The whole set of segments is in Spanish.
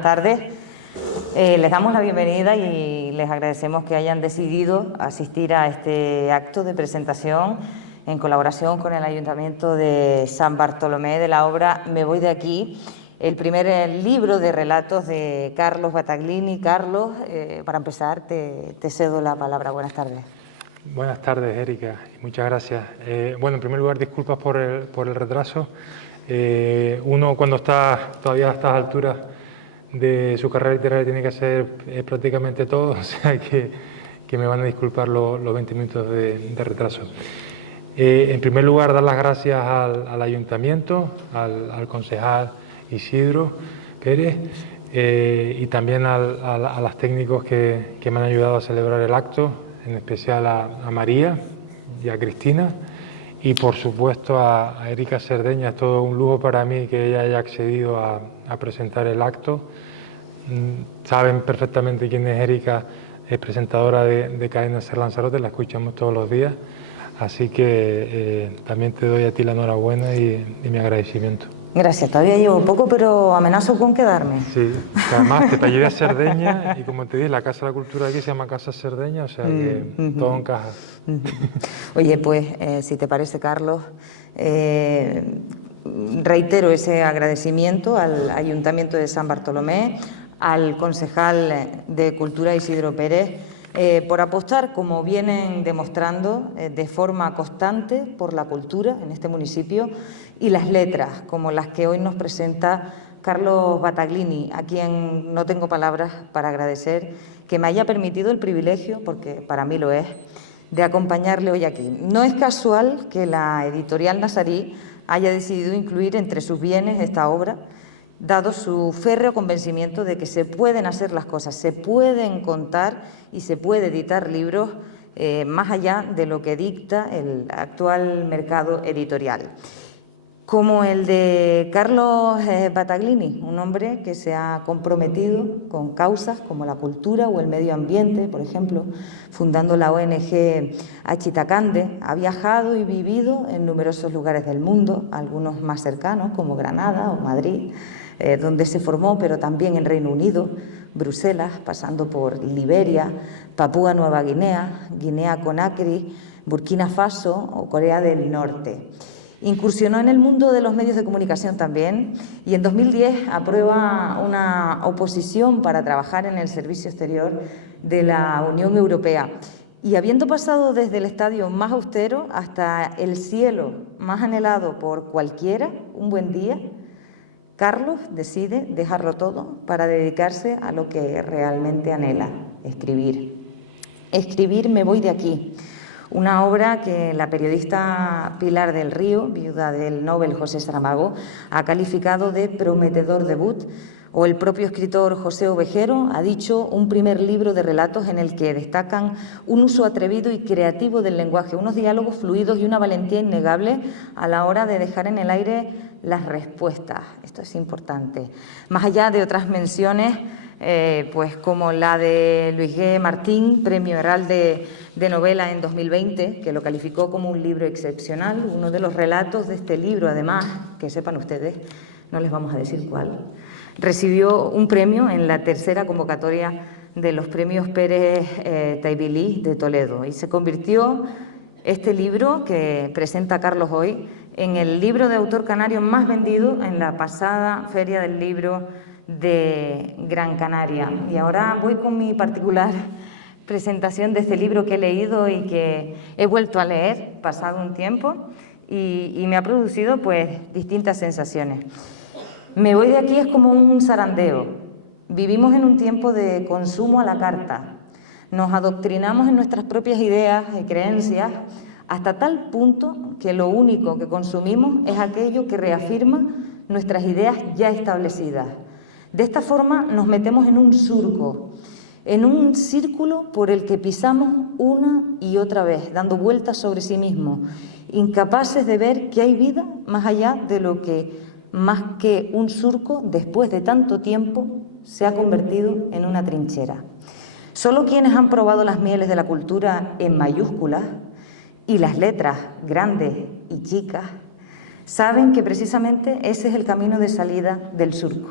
buenas tardes. Les damos la bienvenida y les agradecemos que hayan decidido asistir a este acto de presentación en colaboración con el Ayuntamiento de San Bartolomé de la obra Me voy de aquí, el primer libro de relatos de Carlos Battaglini. Carlos, para empezar, te cedo la palabra. Buenas tardes. Buenas tardes, Erika, y muchas gracias. Bueno, en primer lugar, disculpas por el retraso. Uno, cuando está todavía a estas alturas de su carrera literaria, tiene que hacer prácticamente todo, o sea que me van a disculpar los 20 minutos de retraso. En primer lugar, dar las gracias al Ayuntamiento, al concejal Isidro Pérez, y también a los técnicos que me han ayudado a celebrar el acto, en especial a María y a Cristina, y por supuesto a Erika Cerdeña. Es todo un lujo para mí que ella haya accedido a presentar el acto. Saben perfectamente quién es Erika, es presentadora de Cadena Ser Lanzarote, la escuchamos todos los días, así que también te doy a ti la enhorabuena y mi agradecimiento. Gracias, todavía llevo poco, pero amenazo con quedarme. Sí, que además te apellidé a Cerdeña y, como te dije, la Casa de la Cultura aquí se llama Casa Cerdeña, o sea que todo encaja. Oye, pues, si te parece, Carlos, reitero ese agradecimiento al Ayuntamiento de San Bartolomé, al concejal de Cultura Isidro Pérez, por apostar, como vienen demostrando, de forma constante por la cultura en este municipio y las letras, como las que hoy nos presenta Carlos Battaglini, a quien no tengo palabras para agradecer que me haya permitido el privilegio, porque para mí lo es, de acompañarle hoy aquí. No es casual que la editorial Nazarí haya decidido incluir entre sus bienes esta obra, dado su férreo convencimiento de que se pueden hacer las cosas, se pueden contar y se puede editar libros más allá de lo que dicta el actual mercado editorial. Como el de Carlos Battaglini, un hombre que se ha comprometido con causas como la cultura o el medio ambiente, por ejemplo, fundando la ONG Achitacande. Ha viajado y vivido en numerosos lugares del mundo, algunos más cercanos como Granada o Madrid, donde se formó, pero también en Reino Unido, Bruselas, pasando por Liberia, Papúa Nueva Guinea, Guinea Conakry, Burkina Faso o Corea del Norte. Incursionó en el mundo de los medios de comunicación también y en 2010 aprueba una oposición para trabajar en el servicio exterior de la Unión Europea. Y habiendo pasado desde el estadio más austero hasta el cielo más anhelado por cualquiera, un buen día, Carlos decide dejarlo todo para dedicarse a lo que realmente anhela, escribir. Escribir Me voy de aquí. Una obra que la periodista Pilar del Río, viuda del Nobel José Saramago, ha calificado de prometedor debut, o el propio escritor José Ovejero ha dicho un primer libro de relatos en el que destacan un uso atrevido y creativo del lenguaje, unos diálogos fluidos y una valentía innegable a la hora de dejar en el aire las respuestas. Esto es importante. Más allá de otras menciones, pues como la de Luis G. Martín, Premio Herralde de Novela en 2020, que lo calificó como un libro excepcional. Uno de los relatos de este libro, además, que sepan ustedes, no les vamos a decir cuál, recibió un premio en la tercera convocatoria de los premios Pérez Taibilí de Toledo y se convirtió este libro que presenta Carlos hoy en el libro de autor canario más vendido en la pasada Feria del Libro de Gran Canaria. Y ahora voy con mi particular presentación de este libro que he leído y que he vuelto a leer pasado un tiempo y me ha producido pues distintas sensaciones. Me voy de aquí es como un zarandeo. Vivimos en un tiempo de consumo a la carta. Nos adoctrinamos en nuestras propias ideas y creencias hasta tal punto que lo único que consumimos es aquello que reafirma nuestras ideas ya establecidas. De esta forma nos metemos en un surco, en un círculo por el que pisamos una y otra vez, dando vueltas sobre sí mismo, incapaces de ver que hay vida más allá de lo que, más que un surco, después de tanto tiempo, se ha convertido en una trinchera. Solo quienes han probado las mieles de la cultura en mayúsculas y las letras grandes y chicas saben que precisamente ese es el camino de salida del surco.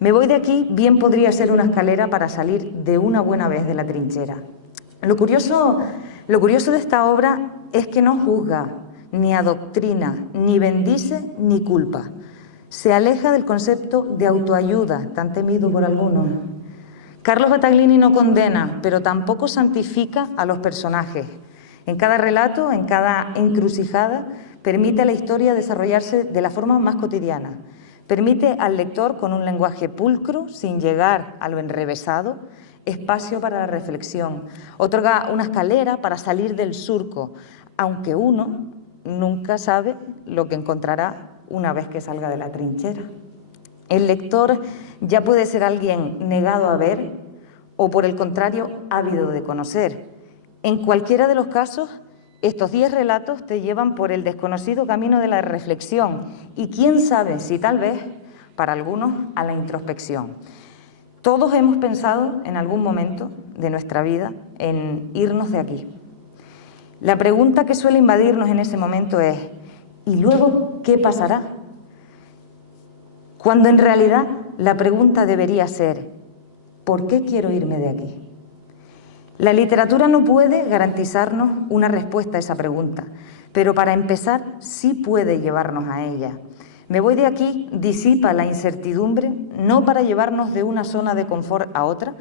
Me voy de aquí bien podría ser una escalera para salir de una buena vez de la trinchera. Lo curioso de esta obra es que no juzga, ni adoctrina, ni bendice, ni culpa. Se aleja del concepto de autoayuda, tan temido por algunos. Carlos Battaglini no condena, pero tampoco santifica a los personajes. En cada relato, en cada encrucijada, permite a la historia desarrollarse de la forma más cotidiana. Permite al lector, con un lenguaje pulcro, sin llegar a lo enrevesado, espacio para la reflexión. Otorga una escalera para salir del surco, aunque uno nunca sabe lo que encontrará una vez que salga de la trinchera. El lector ya puede ser alguien negado a ver o, por el contrario, ávido de conocer. En cualquiera de los casos, estos 10 relatos te llevan por el desconocido camino de la reflexión y quién sabe si tal vez, para algunos, a la introspección. Todos hemos pensado en algún momento de nuestra vida en irnos de aquí. La pregunta que suele invadirnos en ese momento es: ¿y luego qué pasará? Cuando en realidad la pregunta debería ser: ¿por qué quiero irme de aquí? La literatura no puede garantizarnos una respuesta a esa pregunta, pero para empezar sí puede llevarnos a ella. Me voy de aquí disipa la incertidumbre, no para llevarnos de una zona de confort a otra,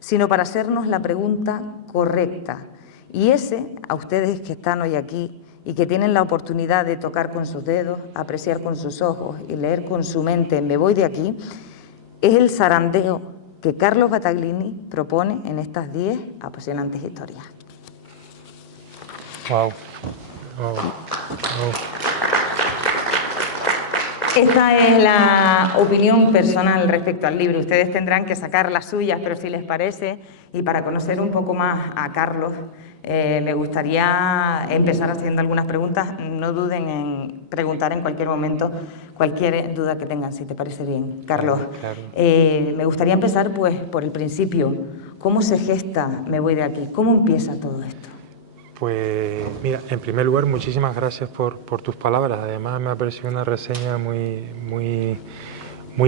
sino para hacernos la pregunta correcta. Y a ustedes que están hoy aquí y que tienen la oportunidad de tocar con sus dedos, apreciar con sus ojos y leer con su mente Me voy de aquí, es el zarandeo que Carlos Battaglini propone en estas 10 apasionantes historias. Wow. Esta es la opinión personal respecto al libro. Ustedes tendrán que sacar las suyas, pero si les parece, y para conocer un poco más a Carlos, me gustaría empezar haciendo algunas preguntas. No duden en preguntar en cualquier momento cualquier duda que tengan, si te parece bien. Carlos, claro. Me gustaría empezar pues por el principio. ¿Cómo se gesta Me voy de aquí? ¿Cómo empieza todo esto? Pues mira, en primer lugar, muchísimas gracias por tus palabras. Además, me ha parecido una reseña muy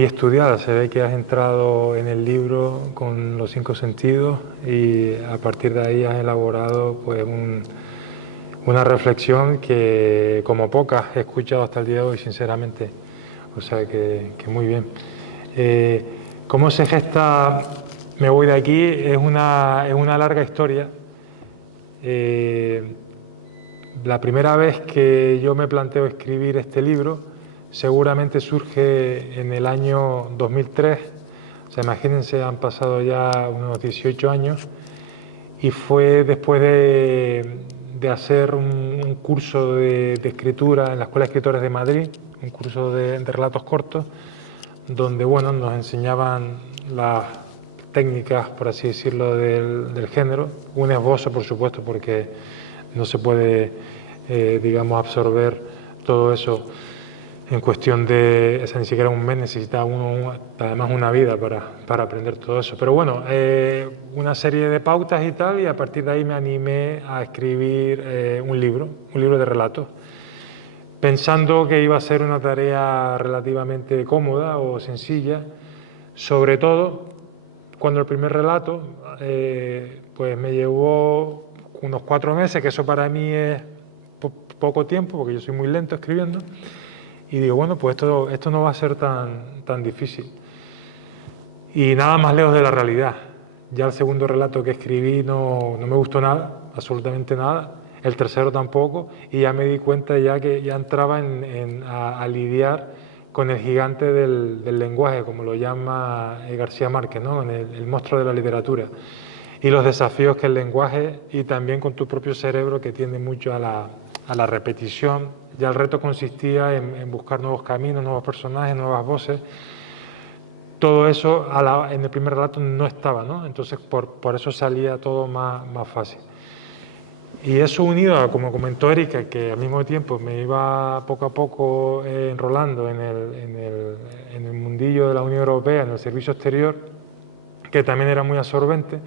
estudiada. Se ve que has entrado en el libro con los 5 sentidos y a partir de ahí has elaborado pues una reflexión que como pocas he escuchado hasta el día de hoy, sinceramente. O sea que muy bien. ¿Cómo se gesta Me voy de aquí? Es una larga historia. La primera vez que yo me planteo escribir este libro seguramente surge en el año 2003, o sea, imagínense, han pasado ya unos 18 años, y fue después de hacer un curso de escritura en la Escuela de Escritores de Madrid, un curso de relatos cortos, donde bueno, nos enseñaban las técnicas, por así decirlo, del género, un esbozo, por supuesto, porque no se puede, digamos, absorber todo eso en cuestión de, o sea, ni siquiera un mes, necesita uno además una vida para aprender todo eso. Pero bueno, una serie de pautas y tal, y a partir de ahí me animé a escribir un libro de relatos, pensando que iba a ser una tarea relativamente cómoda o sencilla, sobre todo cuando el primer relato pues me llevó unos 4 meses, que eso para mí es poco tiempo, porque yo soy muy lento escribiendo, y digo, bueno, pues esto no va a ser tan difícil. Y nada más lejos de la realidad. Ya el segundo relato que escribí no me gustó nada, absolutamente nada, el tercero tampoco, y ya me di cuenta ya que ya entraba a lidiar con el gigante del lenguaje, como lo llama García Márquez, ¿no? Con el monstruo de la literatura, y los desafíos que el lenguaje, y también con tu propio cerebro, que tiende mucho a la repetición. Ya el reto consistía en buscar nuevos caminos, nuevos personajes, nuevas voces. Todo eso en el primer relato no estaba, ¿no? Entonces por eso salía todo más fácil. Y eso unido a, como comentó Erika, que al mismo tiempo me iba poco a poco enrolando en el mundillo de la Unión Europea, en el servicio exterior, que también era muy absorbente,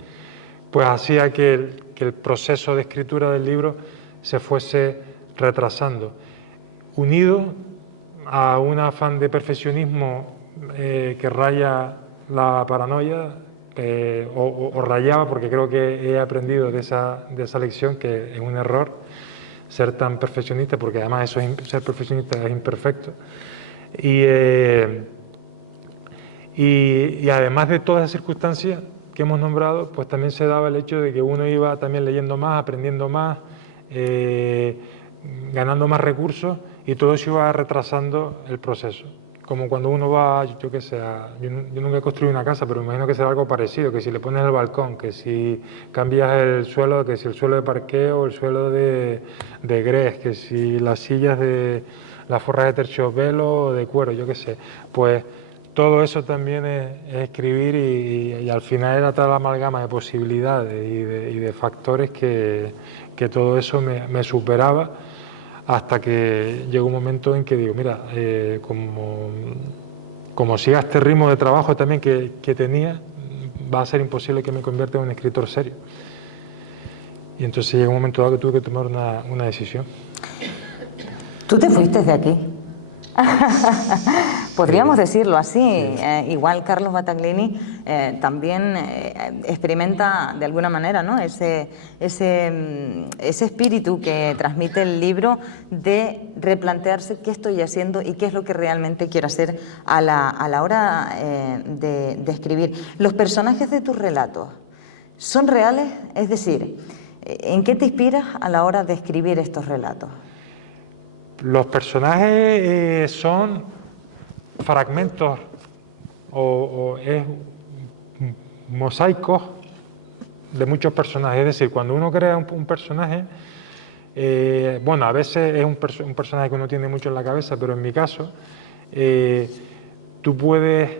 pues hacía que el proceso de escritura del libro se fuese retrasando. Unido a un afán de perfeccionismo que raya la paranoia, o rayaba, porque creo que he aprendido de esa lección que es un error ser tan perfeccionista, porque además eso ser perfeccionista es imperfecto. Y además de todas las circunstancias que hemos nombrado, pues también se daba el hecho de que uno iba también leyendo más, aprendiendo más, ganando más recursos, y todo eso iba retrasando el proceso. Como cuando uno va, yo qué sé, yo nunca he construido una casa, pero me imagino que será algo parecido, que si le pones el balcón, que si cambias el suelo, que si el suelo de parqueo, el suelo de grés, que si las sillas de las forras de terciopelo o de cuero, yo qué sé, pues todo eso también es escribir, y al final era toda la amalgama de posibilidades y de factores que todo eso me superaba, hasta que llegó un momento en que digo, mira, como siga este ritmo de trabajo también que tenía, va a ser imposible que me convierta en un escritor serio. Y entonces llegó un momento dado que tuve que tomar una decisión. Tú te fuiste de aquí. Podríamos Sí. decirlo así. Sí. Igual Carlos Battaglini también experimenta de alguna manera, ¿no? ese espíritu que transmite el libro de replantearse qué estoy haciendo y qué es lo que realmente quiero hacer a la hora de escribir. Los personajes de tus relatos son reales, es decir, ¿en qué te inspiras a la hora de escribir estos relatos? Los personajes son fragmentos o mosaicos de muchos personajes. Es decir, cuando uno crea un personaje, bueno, a veces es un personaje que uno tiene mucho en la cabeza, pero en mi caso, tú puedes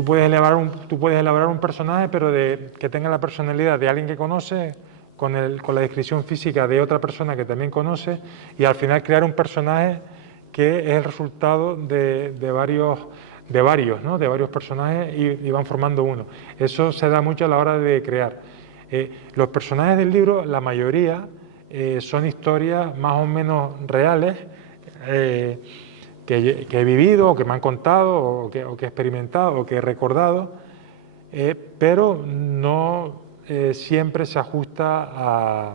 elaborar un personaje, pero que tenga la personalidad de alguien que conoce, con la descripción física de otra persona que también conoce, y al final crear un personaje que es el resultado de varios personajes, y van formando uno. Eso se da mucho a la hora de crear. Los personajes del libro, la mayoría, son historias más o menos reales, que he vivido, o que me han contado, o que he experimentado, o que he recordado, pero no siempre se ajusta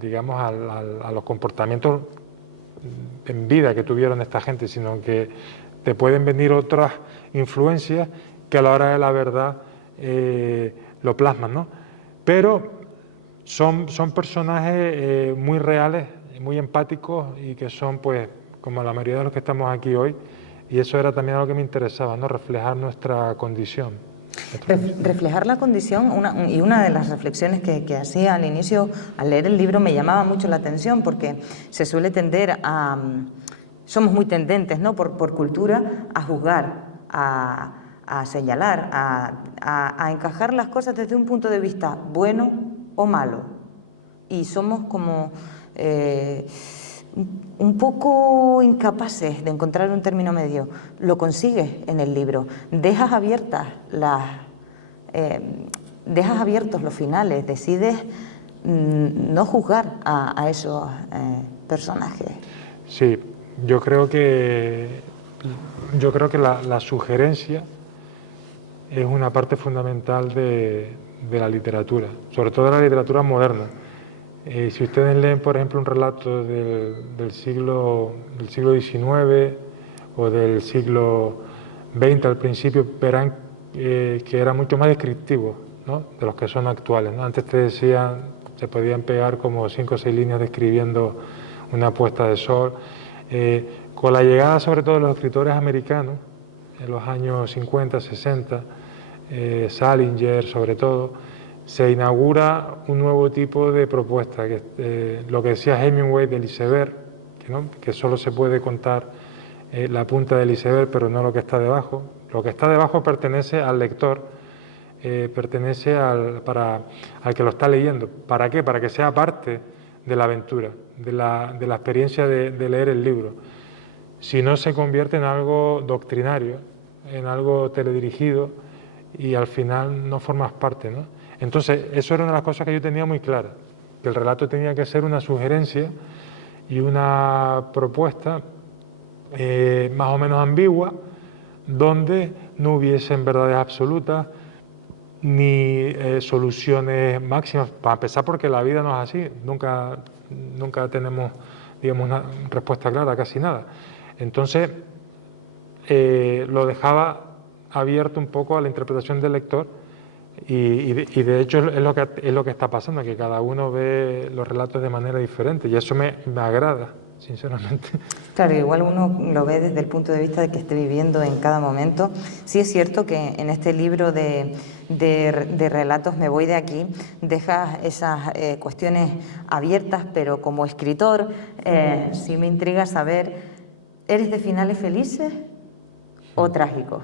digamos, a los comportamientos en vida que tuvieron esta gente, sino que te pueden venir otras influencias que a la hora de la verdad lo plasman, ¿no? Pero son personajes muy reales, muy empáticos, y que son, pues, como la mayoría de los que estamos aquí hoy, y eso era también algo que me interesaba, ¿no? Reflejar nuestra condición. Reflejar la condición, y una de las reflexiones que hacía al inicio, al leer el libro, me llamaba mucho la atención, porque se suele tender somos muy tendentes, ¿no?, por cultura, a juzgar, a señalar, a encajar las cosas desde un punto de vista bueno o malo. Y somos como un poco incapaces de encontrar un término medio. Lo consigues en el libro. Dejas abiertos los finales, decides no juzgar a esos personajes. Sí, yo creo que la sugerencia es una parte fundamental de la literatura, sobre todo de la literatura moderna. Si ustedes leen, por ejemplo, un relato del siglo XIX o del siglo XX al principio, verán que era mucho más descriptivo, ¿no?, de los que son actuales, ¿no? Antes te decían, se podían pegar como 5 o 6 líneas describiendo una puesta de sol. Con la llegada, sobre todo, de los escritores americanos, en los años 50, 60, Salinger sobre todo, se inaugura un nuevo tipo de propuesta, lo que decía Hemingway del iceberg, que solo se puede contar la punta del iceberg, pero no lo que está debajo. Lo que está debajo pertenece al lector, pertenece al que lo está leyendo. ¿Para qué? Para que sea parte de la aventura, de la experiencia de leer el libro. Si no, se convierte en algo doctrinario, en algo teledirigido, y al final no formas parte, ¿no? Entonces, eso era una de las cosas que yo tenía muy clara, que el relato tenía que ser una sugerencia y una propuesta más o menos ambigua, donde no hubiesen verdades absolutas ni soluciones máximas, para empezar porque la vida no es así, nunca tenemos, digamos, una respuesta clara a casi nada. Entonces, lo dejaba abierto un poco a la interpretación del lector y de hecho es lo que está pasando, que cada uno ve los relatos de manera diferente y eso me agrada, sinceramente. Claro, igual uno lo ve desde el punto de vista de que esté viviendo en cada momento. Sí es cierto que en este libro de relatos Me voy de aquí dejas esas cuestiones abiertas, pero como escritor sí me intriga saber, ¿eres de finales felices o trágicos?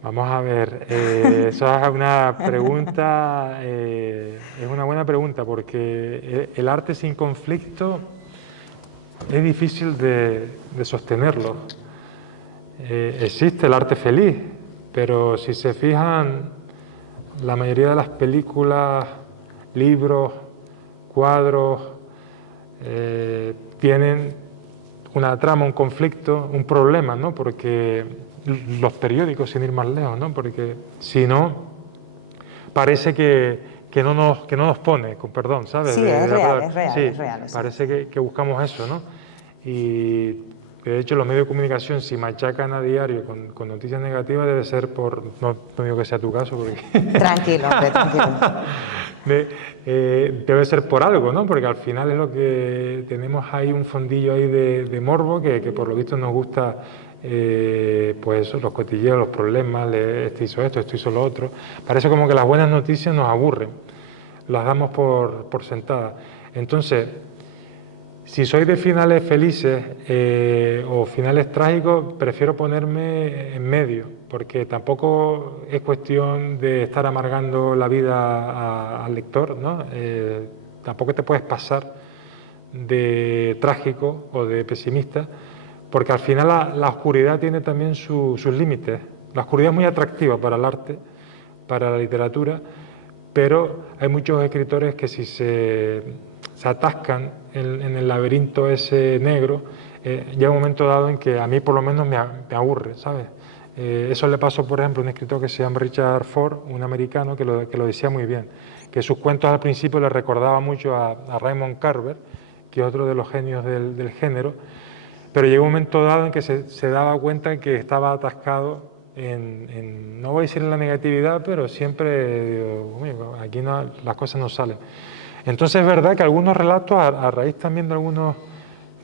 Vamos a ver, eso es una pregunta, es una buena pregunta porque el arte sin conflicto es difícil de sostenerlo. Existe el arte feliz, pero si se fijan, la mayoría de las películas, libros, cuadros, tienen una trama, un conflicto, un problema, ¿no? Porque los periódicos, sin ir más lejos, ¿no? Porque si no, parece que no nos pone, con perdón, ¿sabes? Sí, es real, sí, es real. parece que buscamos eso, ¿no? Y de hecho los medios de comunicación, si machacan a diario con noticias negativas, debe ser por, no digo que sea tu caso, porque... Tranquilo, hombre, tranquilo. Debe ser por algo, ¿no? Porque al final es lo que tenemos ahí, un fondillo ahí de morbo que por lo visto nos gusta, pues eso, los cotilleos, los problemas, este hizo esto hizo lo otro. Parece como que las buenas noticias nos aburren, las damos por sentadas. Entonces, si soy de finales felices o finales trágicos, prefiero ponerme en medio, porque tampoco es cuestión de estar amargando la vida al lector, ¿no? Tampoco te puedes pasar de trágico o de pesimista, porque al final la oscuridad tiene también sus límites. La oscuridad es muy atractiva para el arte, para la literatura, pero hay muchos escritores que si se atascan en el laberinto ese negro, llega un momento dado en que a mí por lo menos me aburre, ¿sabes? Eso le pasó, por ejemplo, a un escritor que se llama Richard Ford, un americano, que lo decía muy bien, que sus cuentos al principio le recordaba mucho a Raymond Carver, que es otro de los genios del género, pero llegó un momento dado en que se daba cuenta que estaba atascado no voy a decir en la negatividad, pero siempre digo, aquí las cosas no salen. Entonces es verdad que algunos relatos, a raíz también de algunos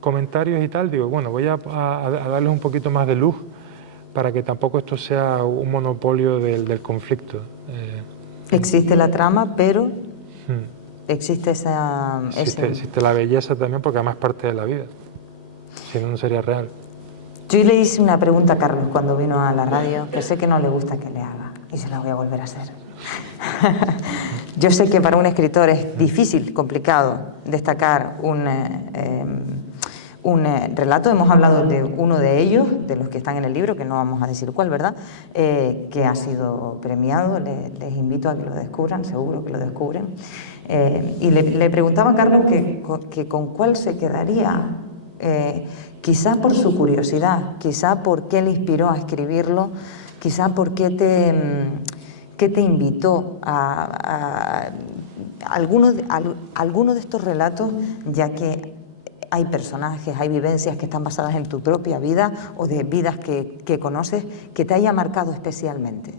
comentarios y tal, digo, bueno, voy a darles un poquito más de luz para que tampoco esto sea un monopolio del conflicto. Existe la trama, pero existe Existe la belleza también, porque además es parte de la vida, si no, no sería real. Yo le hice una pregunta a Carlos cuando vino a la radio, que sé que no le gusta que le haga, y se la voy a volver a hacer. Yo sé que para un escritor es difícil, complicado, destacar un relato. Hemos hablado de uno de ellos, de los que están en el libro, que no vamos a decir cuál, ¿verdad?, que ha sido premiado. Les invito a que lo descubran, seguro que lo descubren. Y le preguntaba a Carlos que con cuál se quedaría, quizá por su curiosidad, quizá por qué le inspiró a escribirlo, quizá por qué te invitó a alguno de estos relatos, ya que hay personajes, hay vivencias que están basadas en tu propia vida o de vidas que conoces, que te haya marcado especialmente.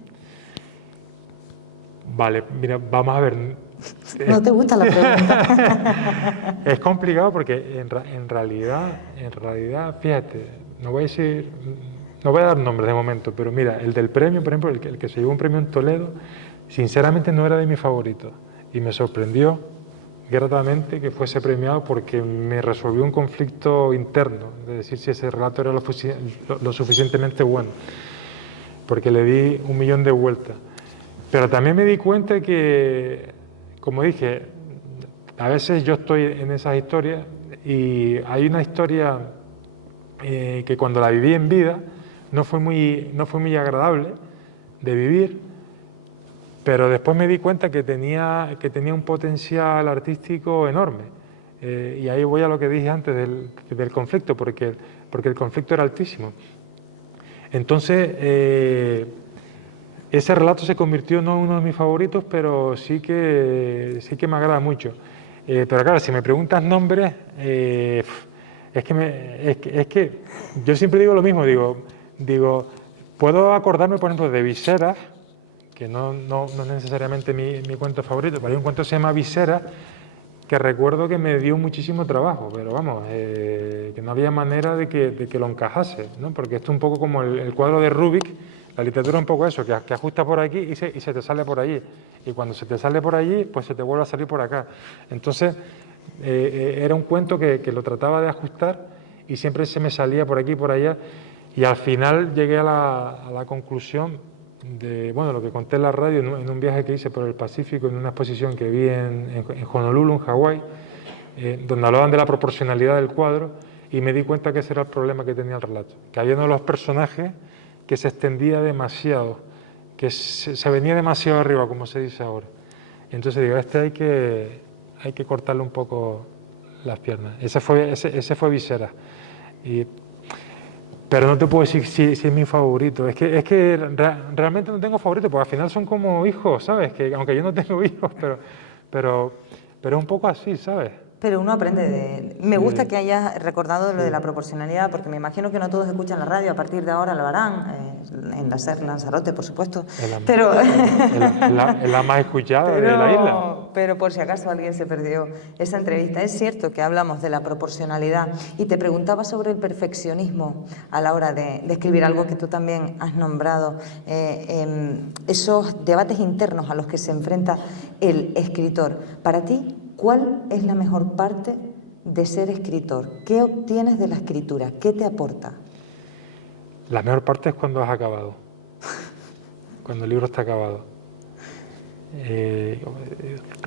Vale, mira, vamos a ver. ¿No te gusta la pregunta? Es complicado porque en realidad, fíjate, no voy a dar nombres de momento, pero mira, el del premio, por ejemplo, el que se llevó un premio en Toledo, sinceramente no era de mis favoritos y me sorprendió gratamente que fuese premiado porque me resolvió un conflicto interno, de decir si ese relato era lo suficientemente bueno, porque le di 1.000.000 de vueltas. Pero también me di cuenta que, como dije, a veces yo estoy en esas historias y hay una historia que cuando la viví en vida no fue muy agradable de vivir, pero después me di cuenta que tenía un potencial artístico enorme. Y ahí voy a lo que dije antes del conflicto, porque el conflicto era altísimo. Entonces, ese relato se convirtió no en uno de mis favoritos, pero sí que me agrada mucho. Pero claro, si me preguntas nombres, es que yo siempre digo lo mismo, digo, puedo acordarme, por ejemplo, de Viseras, que no es necesariamente mi cuento favorito, pero hay un cuento que se llama Viseras, que recuerdo que me dio muchísimo trabajo, pero vamos, que no había manera de que lo encajase, ¿no? Porque esto es un poco como el cuadro de Rubik, la literatura es un poco eso, que ajusta por aquí y se te sale por allí. Y cuando se te sale por allí, pues se te vuelve a salir por acá. Entonces, era un cuento que lo trataba de ajustar y siempre se me salía por aquí y por allá. Y al final llegué a la conclusión de, bueno, lo que conté en la radio en un viaje que hice por el Pacífico, en una exposición que vi en Honolulu, en Hawái, donde hablaban de la proporcionalidad del cuadro, y me di cuenta que ese era el problema que tenía el relato, que había uno de los personajes que se extendía demasiado, que se venía demasiado arriba, como se dice ahora. Entonces digo, hay que cortarle un poco las piernas. Ese fue Viseras. Pero no te puedo decir si es mi favorito. Es que realmente no tengo favorito, porque al final son como hijos, ¿sabes? Que aunque yo no tengo hijos, pero es un poco así, ¿sabes? Pero uno aprende de... Me gusta que hayas recordado lo de la proporcionalidad, porque me imagino que no todos escuchan la radio, a partir de ahora lo harán, en la SER Lanzarote, por supuesto. Pero... Es la más escuchada de la isla. Pero por si acaso alguien se perdió esa entrevista. Es cierto que hablamos de la proporcionalidad y te preguntaba sobre el perfeccionismo a la hora de escribir, algo que tú también has nombrado, esos debates internos a los que se enfrenta el escritor. Para ti, ¿cuál es la mejor parte de ser escritor? ¿Qué obtienes de la escritura? ¿Qué te aporta? La mejor parte es cuando has acabado, cuando el libro está acabado.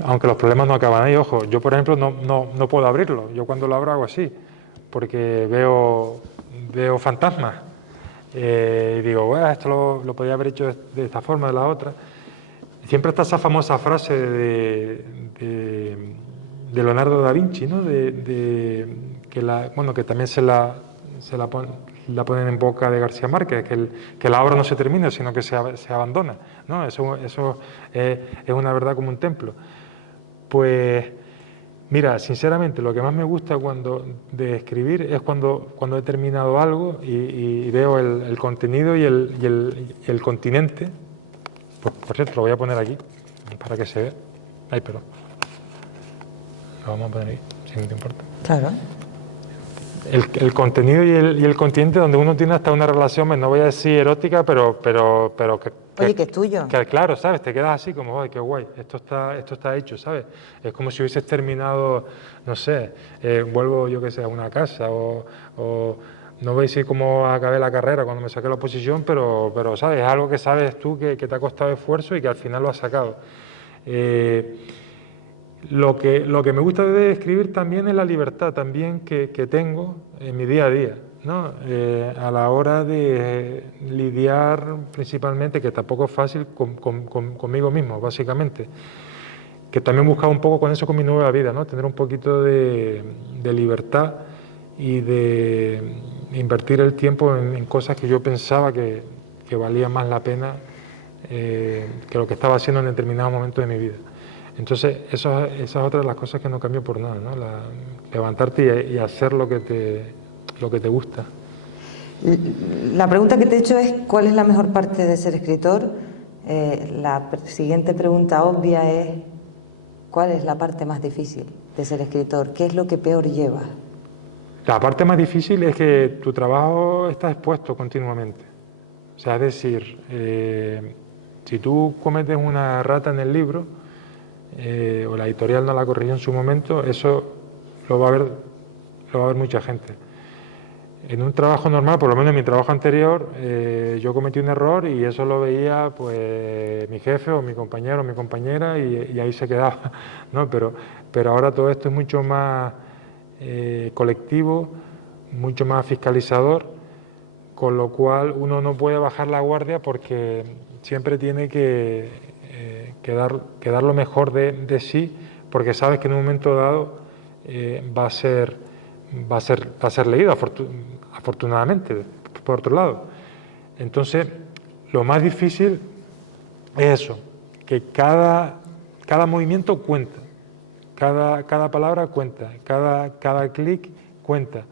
Aunque los problemas no acaban ahí, ojo, yo por ejemplo no puedo abrirlo, yo cuando lo abro hago así, porque veo fantasmas, y digo, bueno, esto lo podía haber hecho de esta forma, de la otra. Siempre está esa famosa frase de Leonardo da Vinci, ¿no? Que también se la ponen en boca de García Márquez, que la obra no se termina, sino que se abandona, ¿no? Eso es una verdad como un templo. Pues, mira, sinceramente, lo que más me gusta de escribir es cuando he terminado algo y veo el contenido y el continente. Por cierto, lo voy a poner aquí, para que se vea. Ay, perdón. Lo vamos a poner ahí, si no te importa. Claro. El contenido y el continente, donde uno tiene hasta una relación, no voy a decir erótica, pero Oye, que es tuyo. Que claro, ¿sabes? Te quedas así como, ¡ay, qué guay! Esto está hecho, ¿sabes? Es como si hubieses terminado, no sé, vuelvo, yo qué sé, a una casa o no voy a decir cómo acabé la carrera cuando me saqué la oposición, pero ¿sabes? Es algo que sabes tú que te ha costado esfuerzo y que al final lo has sacado. Lo que me gusta de escribir también es la libertad también que tengo en mi día a día, ¿no? A la hora de lidiar principalmente, que tampoco es fácil, conmigo mismo, básicamente. Que también buscaba un poco con eso, con mi nueva vida, ¿no? Tener un poquito de libertad y de invertir el tiempo en cosas que yo pensaba que valía más la pena que lo que estaba haciendo en determinados momentos de mi vida. Entonces, esa es otra de las cosas que no cambio por nada, ¿no? Levantarte y hacer lo que te gusta. La pregunta que te he hecho es ¿cuál es la mejor parte de ser escritor? La siguiente pregunta obvia es ¿cuál es la parte más difícil de ser escritor? ¿Qué es lo que peor llevas? La parte más difícil es que tu trabajo está expuesto continuamente. O sea, es decir, si tú cometes una errata en el libro, o la editorial no la corrigió en su momento, eso lo va a ver mucha gente. En un trabajo normal, por lo menos en mi trabajo anterior, yo cometí un error y eso lo veía pues mi jefe o mi compañero o mi compañera y ahí se quedaba, ¿no? Pero ahora todo esto es mucho más colectivo, mucho más fiscalizador, con lo cual uno no puede bajar la guardia porque siempre tiene que dar lo mejor de sí, porque sabes que en un momento dado va a ser leído, afortunadamente, por otro lado. Entonces, lo más difícil es eso, que cada movimiento cuenta, cada palabra cuenta, cada clic cuenta.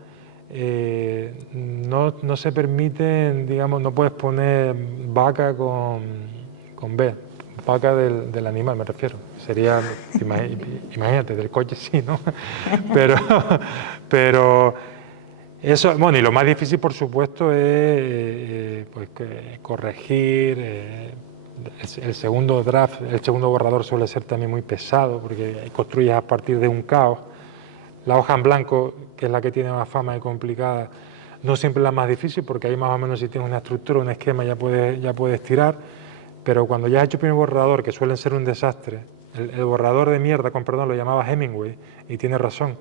No se permiten, digamos, no puedes poner vaca con B, vaca del animal me refiero, sería, imagínate, del coche sí, ¿no? Pero eso, bueno, y lo más difícil por supuesto es pues, corregir, el segundo draft, el segundo borrador suele ser también muy pesado porque construyes a partir de un caos. La hoja en blanco, que es la que tiene más fama de complicada, no siempre es la más difícil porque ahí más o menos si tienes una estructura, un esquema ya puedes tirar, pero cuando ya has hecho el primer borrador, que suelen ser un desastre, el borrador de mierda, con perdón, lo llamaba Hemingway y tiene razón.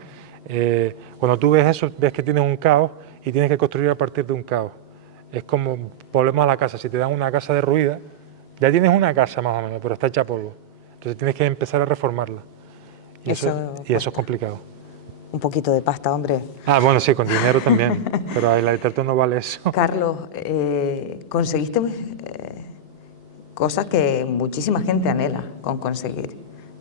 Cuando tú ves eso, ves que tienes un caos y tienes que construir a partir de un caos. Es como, volvemos a la casa, si te dan una casa derruida, ya tienes una casa más o menos, pero está hecha polvo. Entonces tienes que empezar a reformarla. Y eso es complicado. Un poquito de pasta, hombre. Ah, bueno, sí, con dinero también, pero la literatura no vale eso. Carlos, conseguiste cosas que muchísima gente anhela con conseguir.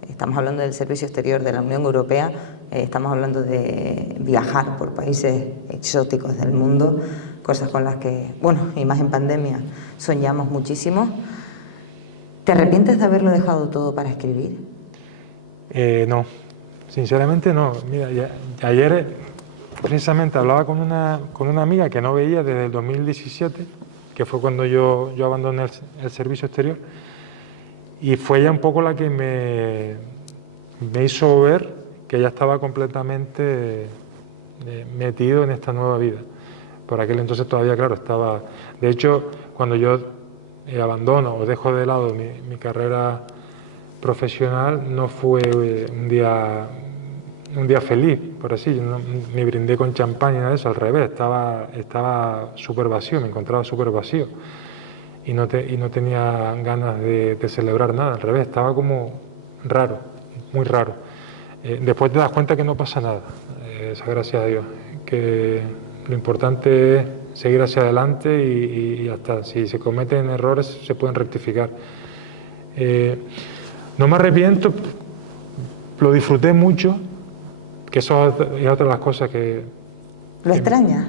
Estamos hablando del servicio exterior de la Unión Europea, estamos hablando de viajar por países exóticos del mundo, cosas con las que, bueno, y más en pandemia, soñamos muchísimo. ¿Te arrepientes de haberlo dejado todo para escribir? No, sinceramente no. Mira, ayer precisamente hablaba con una amiga que no veía desde el 2017, que fue cuando yo abandoné el servicio exterior, y fue ella un poco la que me hizo ver que ella estaba completamente metido en esta nueva vida. Por aquel entonces todavía, claro, estaba... De hecho, cuando yo abandono o dejo de lado mi carrera profesional, no fue un día feliz, por así, no me brindé con champán y nada de eso, al revés, estaba súper vacío, me encontraba súper vacío y no tenía ganas de celebrar nada, al revés, estaba como raro, muy raro. Después te das cuenta que no pasa nada, gracias a Dios, que lo importante es seguir hacia adelante y ya está. Si se cometen errores se pueden rectificar. No me arrepiento, lo disfruté mucho, que eso es otra de las cosas que... ¿Lo extrañas?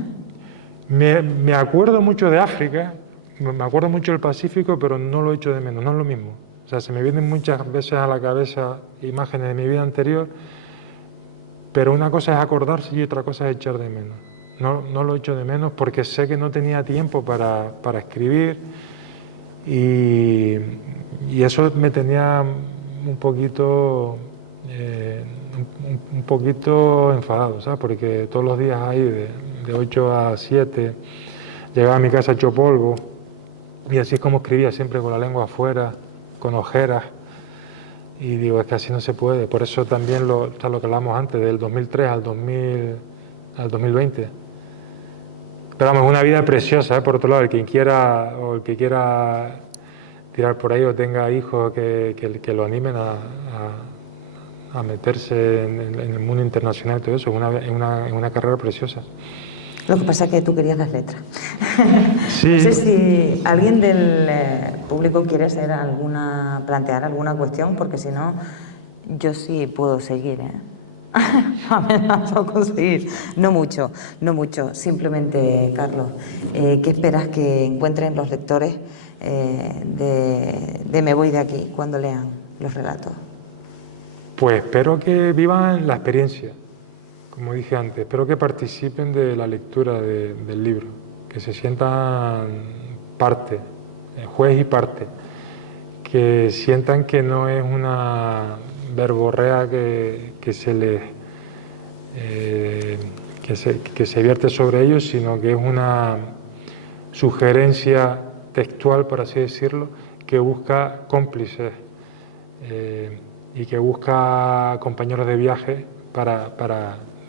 Me acuerdo mucho de África, me acuerdo mucho del Pacífico, pero no lo echo de menos, no es lo mismo. O sea, se me vienen muchas veces a la cabeza imágenes de mi vida anterior, pero una cosa es acordarse y otra cosa es echar de menos. No lo echo de menos porque sé que no tenía tiempo para escribir y eso me tenía un poquito enfadado, ¿sabes? Porque todos los días ahí de 8 a 7 llegaba a mi casa hecho polvo y así es como escribía, siempre con la lengua afuera, con ojeras. Y digo, es que así no se puede. Por eso también lo que hablamos antes, del 2003 al 2020. Pero vamos, una vida preciosa, ¿eh? Por otro lado, el que quiera tirar por ahí o tenga hijos que lo animen a meterse en el mundo internacional y todo eso, es una carrera preciosa. Lo que pasa es que tú querías las letras. Sí. No sé si alguien del público quiere plantear alguna cuestión, porque si no, yo sí puedo seguir, ¿eh? Amenazo con seguir. No mucho. Simplemente, Carlos, ¿qué esperas que encuentren los lectores de Me voy de aquí cuando lean los relatos? Pues espero que vivan la experiencia, como dije antes, espero que participen de la lectura del libro, que se sientan parte, juez y parte, que sientan que no es una verborrea que se vierte sobre ellos, sino que es una sugerencia textual, por así decirlo, que busca cómplices y que busca compañeros de viaje para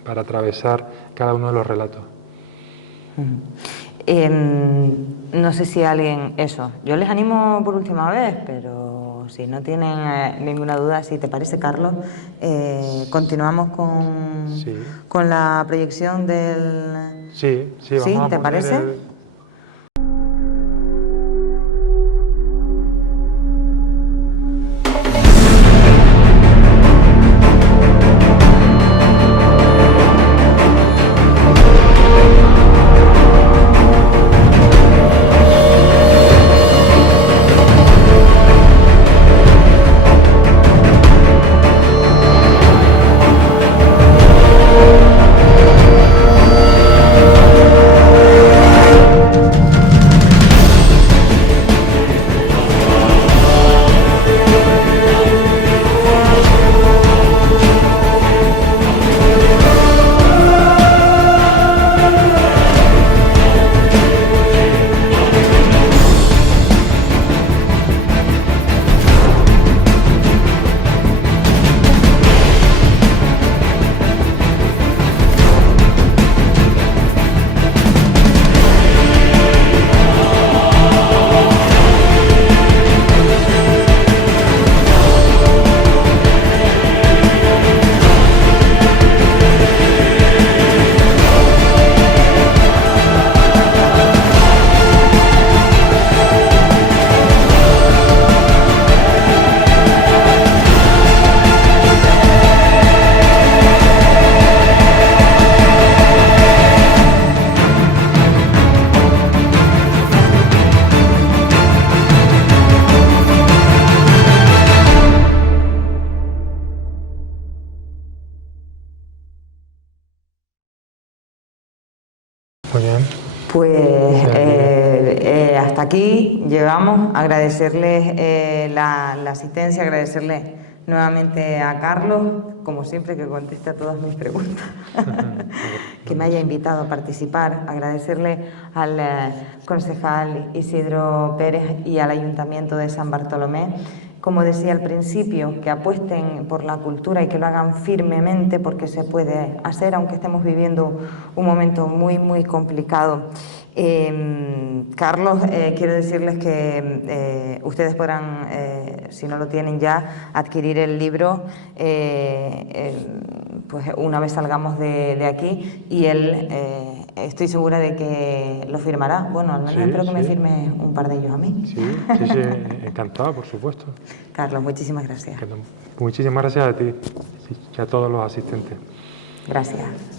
atravesar cada uno de los relatos. No sé si alguien... yo les animo por última vez, pero si no tienen ninguna duda, si te parece, Carlos, continuamos con la proyección del... Sí, vamos a ¿te parece? Pues hasta aquí llegamos. Agradecerles la asistencia, agradecerles nuevamente a Carlos, como siempre, que contesta todas mis preguntas, que me haya invitado a participar. Agradecerle al concejal Isidro Pérez y al Ayuntamiento de San Bartolomé, como decía al principio, que apuesten por la cultura y que lo hagan firmemente, porque se puede hacer, aunque estemos viviendo un momento muy, muy complicado. Carlos, quiero decirles que ustedes podrán, si no lo tienen ya, adquirir el libro pues una vez salgamos de aquí, y él estoy segura de que lo firmará. Bueno, al menos espero que me firme un par de ellos a mí. Sí, encantado, por supuesto. Carlos, muchísimas gracias. Muchísimas gracias a ti y a todos los asistentes. Gracias.